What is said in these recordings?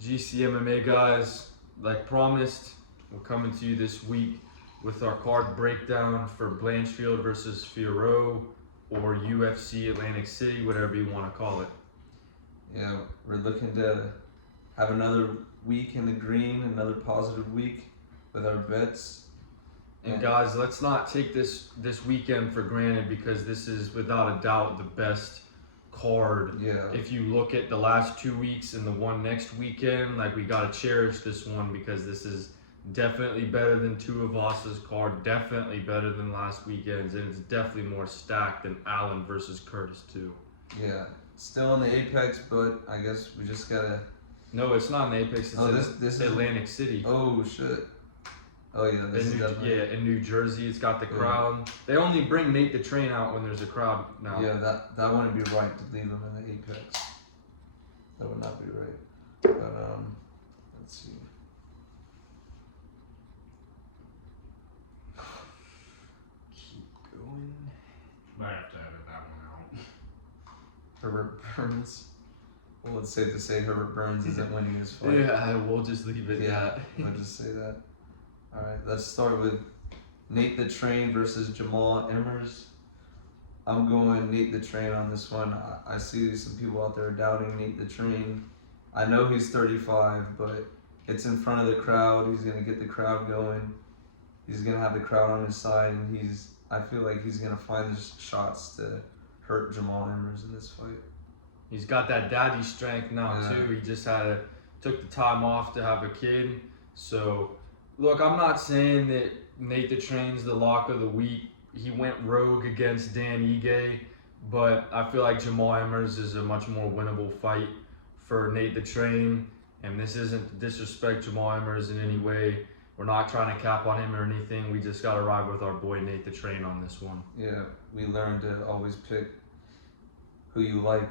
GCMMA guys, like promised, we're coming to you this week with our card breakdown for Blanchfieild versus Fiorot, or UFC Atlantic City, whatever you want to call it. Yeah, we're looking to have another week in the green, another positive week with our bets. And guys, let's not take this weekend for granted, because this is without a doubt the best card. Yeah. If you look at the last 2 weeks and the one next weekend, like, we gotta cherish this one, because this is definitely better than Tuivas's card, definitely better than last weekend's, and it's definitely more stacked than Allen versus Curtis too. Yeah, still in the Apex, but I guess we just gotta. No, it's not in Apex. It's this Atlantic City. Oh shit. Oh yeah, this is definitely. Yeah, in New Jersey, it's got the crowd. They only bring Nate the Train out when there's a crowd now. Yeah, that wouldn't be right to leave him in the Apex. That would not be right. But let's see. Keep going. Might have to edit that one out. Herbert Burns. Well, it's safe to say Herbert Burns isn't winning his fight. Yeah, we'll just leave it at that. I'll just say that. All right, let's start with Nate the Train versus Jamal Emmers. I'm going Nate the Train on this one. I see some people out there doubting Nate the Train. I know he's 35, but it's in front of the crowd. He's gonna get the crowd going. He's gonna have the crowd on his side, and I feel like he's gonna find the shots to hurt Jamal Emmers in this fight. He's got that daddy strength now too. He just took the time off to have a kid. So, look, I'm not saying that Nate the Train's the lock of the week. He went rogue against Dan Ige, but I feel like Jamal Emmers is a much more winnable fight for Nate the Train. And this isn't to disrespect Jamal Emmers in any way. We're not trying to cap on him or anything. We just got to ride with our boy Nate the Train on this one. Yeah, we learned to always pick who you like,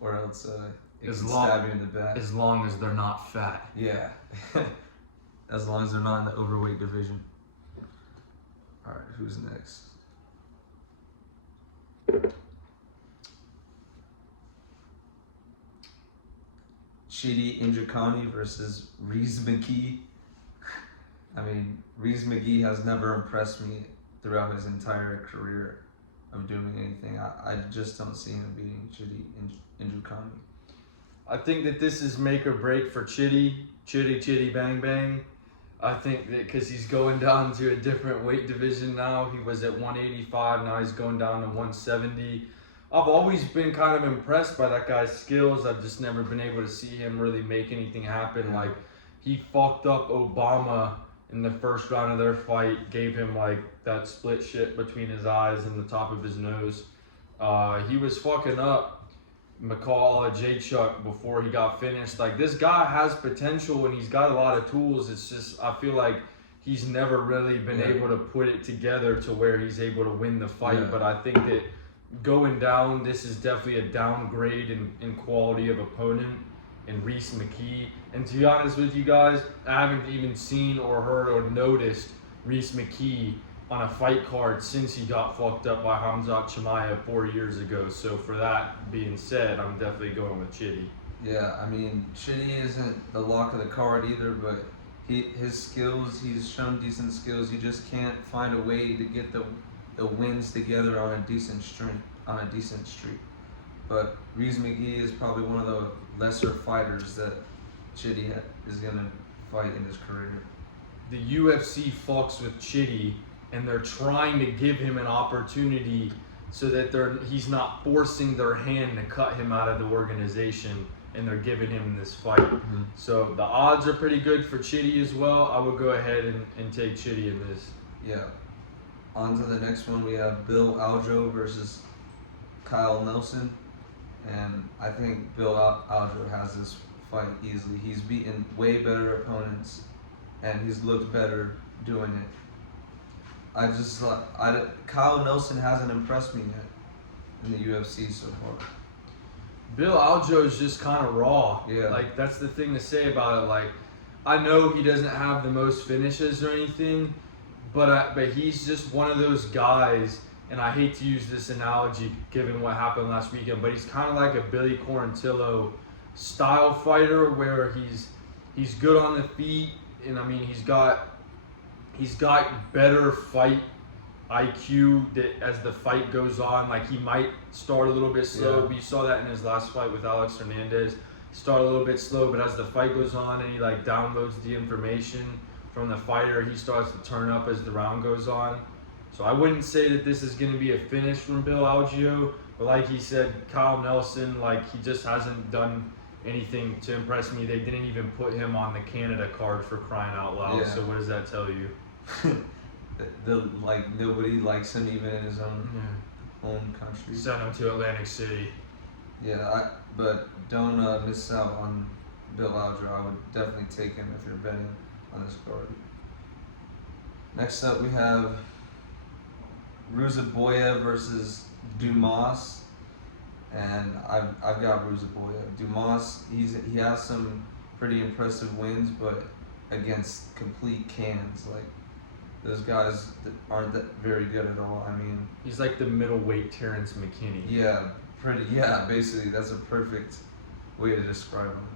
or else it can stab you in the back. As long as they're not fat. Yeah. As long as they're not in the overweight division. All right, who's next? Chidi Njoku versus Reese McKee. I mean, Reese McKee has never impressed me throughout his entire career of doing anything. I just don't see him beating Chidi Njoku. I think that this is make or break for Chidi. Chidi bang bang. I think that because he's going down to a different weight division now. He was at 185, now he's going down to 170. I've always been kind of impressed by that guy's skills. I've just never been able to see him really make anything happen. Like, he fucked up Obama in the first round of their fight, gave him like that split shit between his eyes and the top of his nose. He was fucking up McCall Jaychuk before he got finished. Like, this guy has potential and he's got a lot of tools. It's just, I feel like he's never really been able to put it together to where he's able to win the fight. But I think that going down, this is definitely a downgrade in quality of opponent in Reese McKee. And to be honest with you guys, I haven't even seen or heard or noticed Reese McKee on a fight card since he got fucked up by Hamzat Chimaev 4 years ago. So for that being said, I'm definitely going with Chidi. Yeah, I mean, Chidi isn't the lock of the card either, but his skills, he's shown decent skills. You just can't find a way to get the wins together on a decent streak. But Reese McKee is probably one of the lesser fighters that Chidi is gonna fight in his career. The UFC fucks with Chidi, and they're trying to give him an opportunity so that he's not forcing their hand to cut him out of the organization, and they're giving him this fight. So the odds are pretty good for Chidi as well. I would go ahead and take Chidi in this. Yeah. On to the next one, we have Bill Aljo versus Kyle Nelson. And I think Bill Aljo has this fight easily. He's beaten way better opponents, and he's looked better doing it. Kyle Nelson hasn't impressed me yet in the UFC so far. Bill Aljo is just kind of raw. Yeah. Like, that's the thing to say about it. Like, I know he doesn't have the most finishes or anything, but he's just one of those guys, and I hate to use this analogy given what happened last weekend, but he's kind of like a Billy Quarantillo style fighter where he's good on the feet, and I mean he's got better fight IQ that as the fight goes on. Like he might start a little bit slow. Yeah. We saw that in his last fight with Alex Hernandez. Start a little bit slow, but as the fight goes on and he like downloads the information from the fighter, he starts to turn up as the round goes on. So I wouldn't say that this is going to be a finish from Bill Algeo, but like he said, Kyle Nelson, like he just hasn't done anything to impress me. They didn't even put him on the Canada card for crying out loud. Yeah. So what does that tell you? Like nobody likes him even in his own country. Send him to Atlantic City. Yeah, but don't miss out on Bill Alger. I would definitely take him if you're betting on this card. Next up, we have Ruzaboyev versus Dumas, and I've got Ruzaboyev. Dumas, he has some pretty impressive wins, but against complete cans. Like those guys that aren't that very good at all. I mean, He's like the middleweight Terrence McKinney. yeah, basically that's a perfect way to describe him.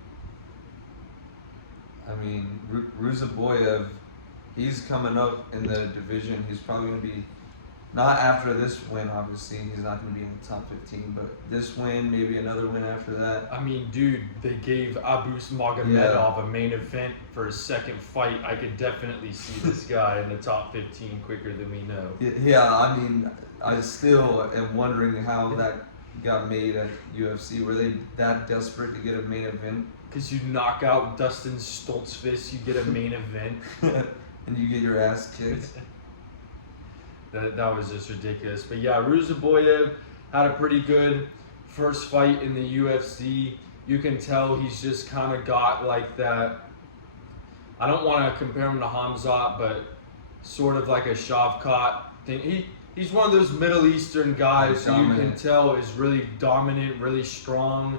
I mean, Ruzaboyev, he's coming up in the division. He's probably going to be, not after this win, obviously, he's not going to be in the top 15, but this win, maybe another win after that. I mean, dude, they gave Abus Magomedov a main event for his second fight. I could definitely see this guy in the top 15 quicker than we know. Yeah, I mean, I still am wondering how that got made at UFC. Were they that desperate to get a main event? Because you knock out Dustin Stoltzfus, you get a main event. And you get your ass kicked. That was just ridiculous. But yeah, Ruzaboyev had a pretty good first fight in the UFC. You can tell he's just kind of got like that. I don't want to compare him to Hamzat, but sort of like a Shavkat thing. He's one of those Middle Eastern guys who you can tell is really dominant, really strong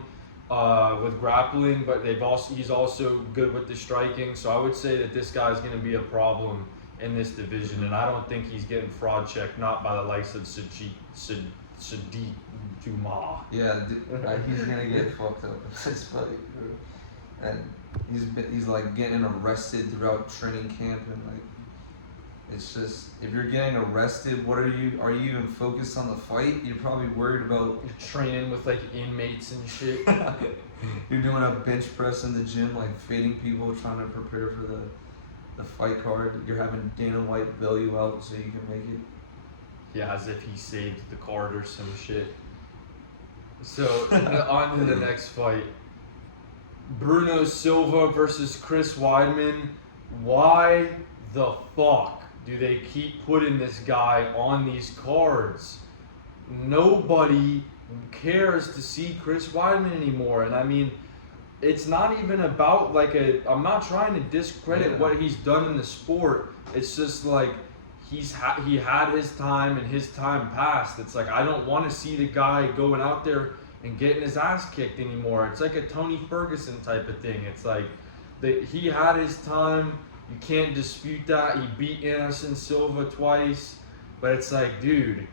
with grappling, but he's also good with the striking. So I would say that this guy's going to be a problem in this division, and I don't think he's getting fraud checked, not by the likes of Sadiq Dumas. Yeah, he's gonna get fucked up in this fight, bro. And he's like getting arrested throughout training camp, and like it's just, if you're getting arrested, are you even focused on the fight? You're probably worried about You're training with like inmates and shit. you're doing a bench press in the gym, like fading people, trying to prepare for the fight card. You're having Dana White bail you out so you can make it. Yeah, as if he saved the card or some shit. So, on to the next fight. Bruno Silva versus Chris Weidman. Why the fuck do they keep putting this guy on these cards? Nobody cares to see Chris Weidman anymore. And I mean, it's not even about I'm not trying to discredit what he's done in the sport. It's just like he had his time and his time passed. It's like I don't want to see the guy going out there and getting his ass kicked anymore. It's like a Tony Ferguson type of thing. It's like he had his time. You can't dispute that. He beat Anderson Silva twice. But it's like, dude,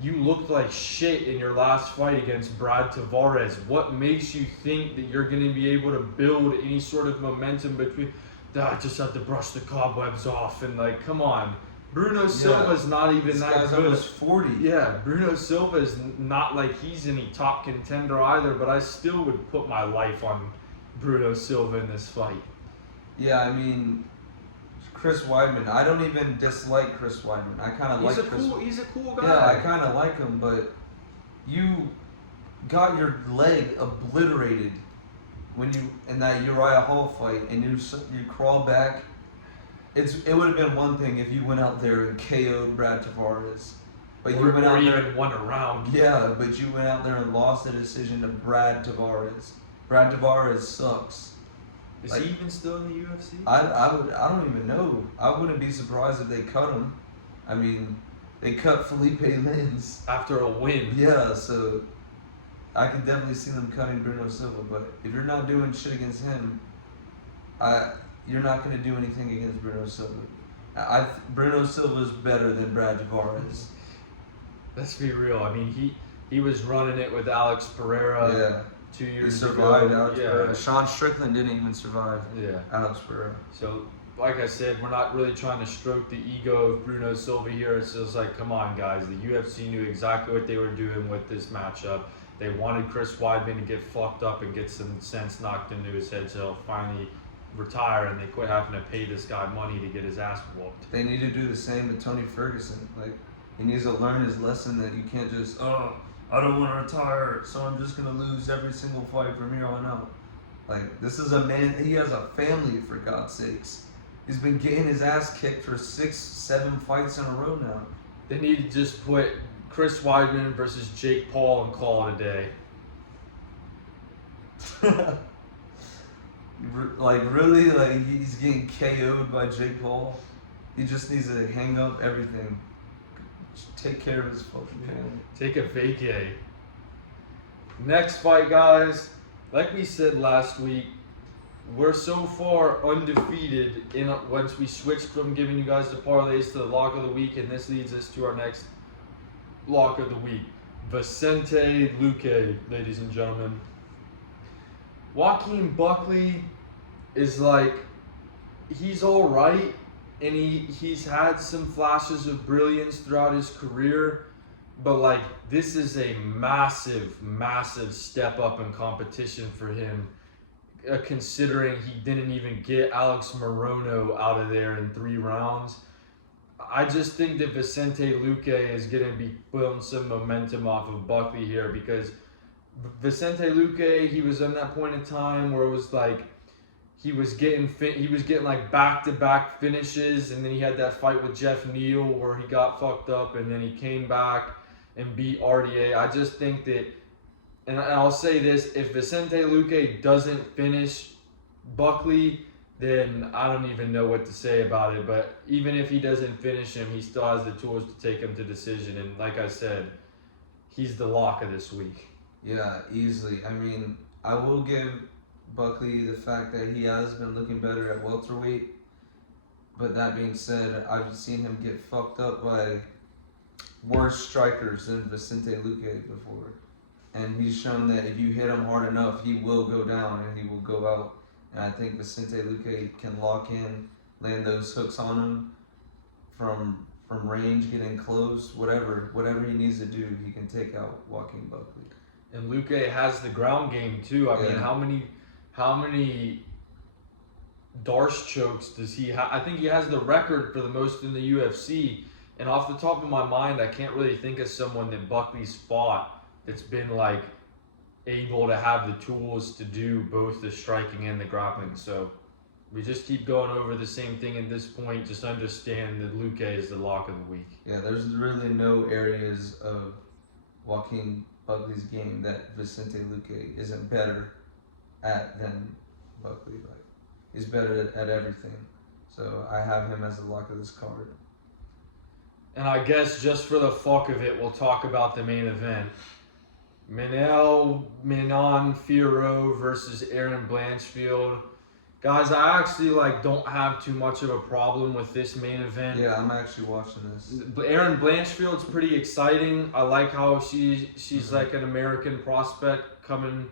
you looked like shit in your last fight against Brad Tavares. What makes you think that you're going to be able to build any sort of momentum between... I just have to brush the cobwebs off. And like, come on. Bruno Silva's not even that guy's good. Almost 40. Yeah, Bruno Silva's not like he's any top contender either, but I still would put my life on Bruno Silva in this fight. Yeah, I mean, Chris Weidman, I don't even dislike Chris Weidman. I kind of like Chris. He's a cool guy. Yeah, I kind of like him, but you got your leg obliterated when you in that Uriah Hall fight, and you crawl back. It would have been one thing if you went out there and KO'd Brad Tavares, but you went out there even won a round. Yeah, but you went out there and lost the decision to Brad Tavares. Brad Tavares sucks. Is he even still in the UFC? I don't even know. I wouldn't be surprised if they cut him. I mean, they cut Felipe Lins After a win. Yeah, so I can definitely see them cutting Bruno Silva. But if you're not doing shit against him, you're not going to do anything against Bruno Silva. Bruno Silva's better than Brad Tavares. Let's be real. I mean, he was running it with Alex Pereira. Yeah. 2 He years survived ago. Alex Pereira. Sean Strickland didn't even survive Yeah. Alex Pereira. So, like I said, we're not really trying to stroke the ego of Bruno Silva here. It's just like, come on, guys. The UFC knew exactly what they were doing with this matchup. They wanted Chris Weidman to get fucked up and get some sense knocked into his head so he'll finally retire, and they quit having to pay this guy money to get his ass whooped. They need to do the same with Tony Ferguson. Like, he needs to learn his lesson that you can't just, oh, I don't want to retire, so I'm just going to lose every single fight from here on out. Like, this is a man, he has a family, for God's sakes. He's been getting his ass kicked for 6-7 fights in a row now. They need to just put Chris Weidman versus Jake Paul and call it a day. Like, really? Like, he's getting KO'd by Jake Paul? He just needs to hang up everything. Take care of his fucking family. Take a vacay. Next fight, guys. Like we said last week, we're so far undefeated once we switched from giving you guys the parlays to the lock of the week, and this leads us to our next lock of the week. Vicente Luque, ladies and gentlemen. Joaquin Buckley is like, he's all right, and he's had some flashes of brilliance throughout his career, but like, this is a massive, massive step up in competition for him, considering he didn't even get Alex Morono out of there in 3 rounds. I just think that Vicente Luque is going to be building some momentum off of Buckley here, because Vicente Luque, he was in that point in time where it was like he was getting like back-to-back finishes, and then he had that fight with Jeff Neal where he got fucked up, and then he came back and beat RDA. I just think that, and I'll say this, if Vicente Luque doesn't finish Buckley, then I don't even know what to say about it. But even if he doesn't finish him, he still has the tools to take him to decision. And like I said, he's the lock of this week. Yeah, easily. I mean, I will give Buckley the fact that he has been looking better at welterweight. But that being said, I've seen him get fucked up by worse strikers than Vicente Luque before. And he's shown that if you hit him hard enough, he will go down and he will go out. And I think Vicente Luque can lock in, land those hooks on him from range, getting close, whatever he needs to do, he can take out Joaquin Buckley. And Luque has the ground game too. I mean, how many Darce chokes does he have? I think he has the record for the most in the UFC. And off the top of my mind, I can't really think of someone that Buckley's fought that's been like able to have the tools to do both the striking and the grappling. So we just keep going over the same thing at this point. Just understand that Luque is the lock of the week. Yeah, there's really no areas of Joaquin Buckley's game that Vicente Luque isn't better at than Buckley. Like, he's better at everything. So I have him as the lock of this card. And I guess just for the fuck of it, we'll talk about the main event. Manon Fiorot versus Aaron Blanchfield. Guys, I actually don't have too much of a problem with this main event. Yeah, I'm actually watching this. Aaron Blanchfield's pretty exciting. I like how she's like an American prospect coming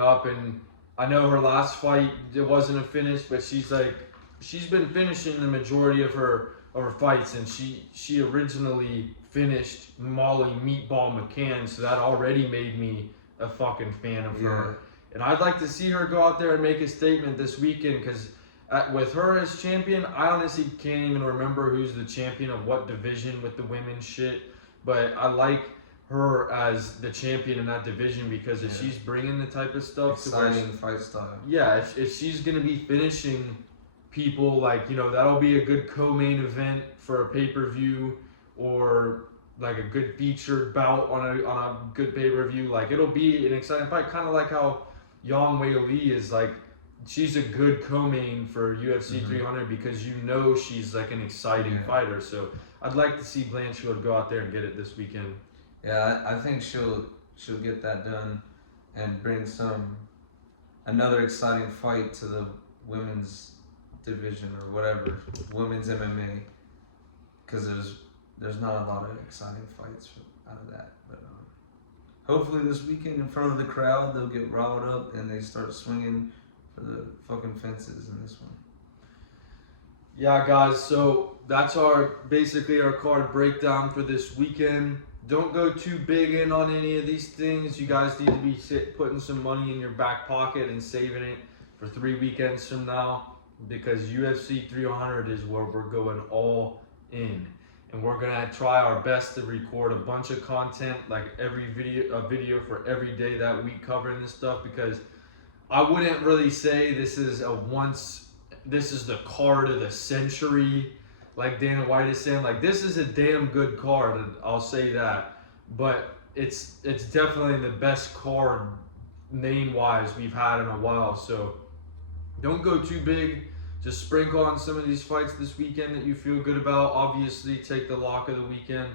up, and I know her last fight it wasn't a finish, but she's been finishing the majority of her fights, and she originally finished Molly Meatball McCann, so that already made me a fucking fan of her. And I'd like to see her go out there and make a statement this weekend, because with her as champion, I honestly can't even remember who's the champion of what division with the women's shit, but I like her as the champion in that division, because if she's bringing the type of stuff exciting fight style. Yeah, if she's going to be finishing people, that'll be a good co-main event for a pay-per-view, or like a good featured bout on a good pay-per-view. It'll be an exciting fight, kind of like how Yang Wei Li is she's a good co-main for UFC 300, because she's an exciting fighter. So I'd like to see Blanchfield go out there and get it this weekend. Yeah, I think she'll get that done and bring another exciting fight to the women's division or whatever, women's MMA, because there's not a lot of exciting fights out of that. But hopefully this weekend in front of the crowd they'll get riled up and they start swinging for the fucking fences in this one. Yeah, guys, so that's basically our card breakdown for this weekend. Don't go too big in on any of these things. You guys need to be putting some money in your back pocket and saving it for 3 weekends from now, because UFC 300 is where we're going all in. And we're gonna try our best to record a bunch of content, like a video for every day that week covering this stuff, because I wouldn't really say this is the card of the century, like Dana White is saying. Like, this is a damn good card, I'll say that. But it's definitely the best card name-wise we've had in a while. So don't go too big. Just sprinkle on some of these fights this weekend that you feel good about. Obviously, take the lock of the weekend,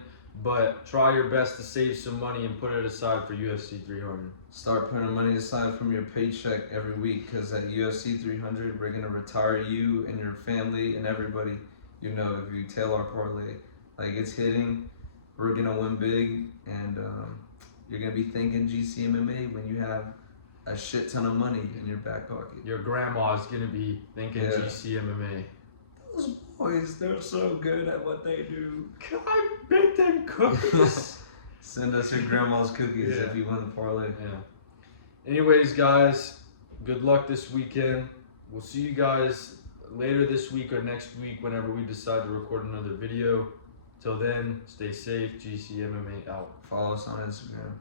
but try your best to save some money and put it aside for UFC 300. Start putting money aside from your paycheck every week, because at UFC 300, we're going to retire you and your family and everybody, you know, if you tail our parlay. Like, it's hitting, we're going to win big, and you're going to be thinking GCMMA when you have a shit ton of money in your back pocket. Your grandma's going to be thinking GCMMA. Those boys, they're so good at what they do. Can I bake them cookies? Send us your grandma's cookies if you win the parlay. Yeah. Anyways, guys, good luck this weekend. We'll see you guys later this week or next week whenever we decide to record another video. Till then, stay safe. GCMMA out. Follow us on Instagram.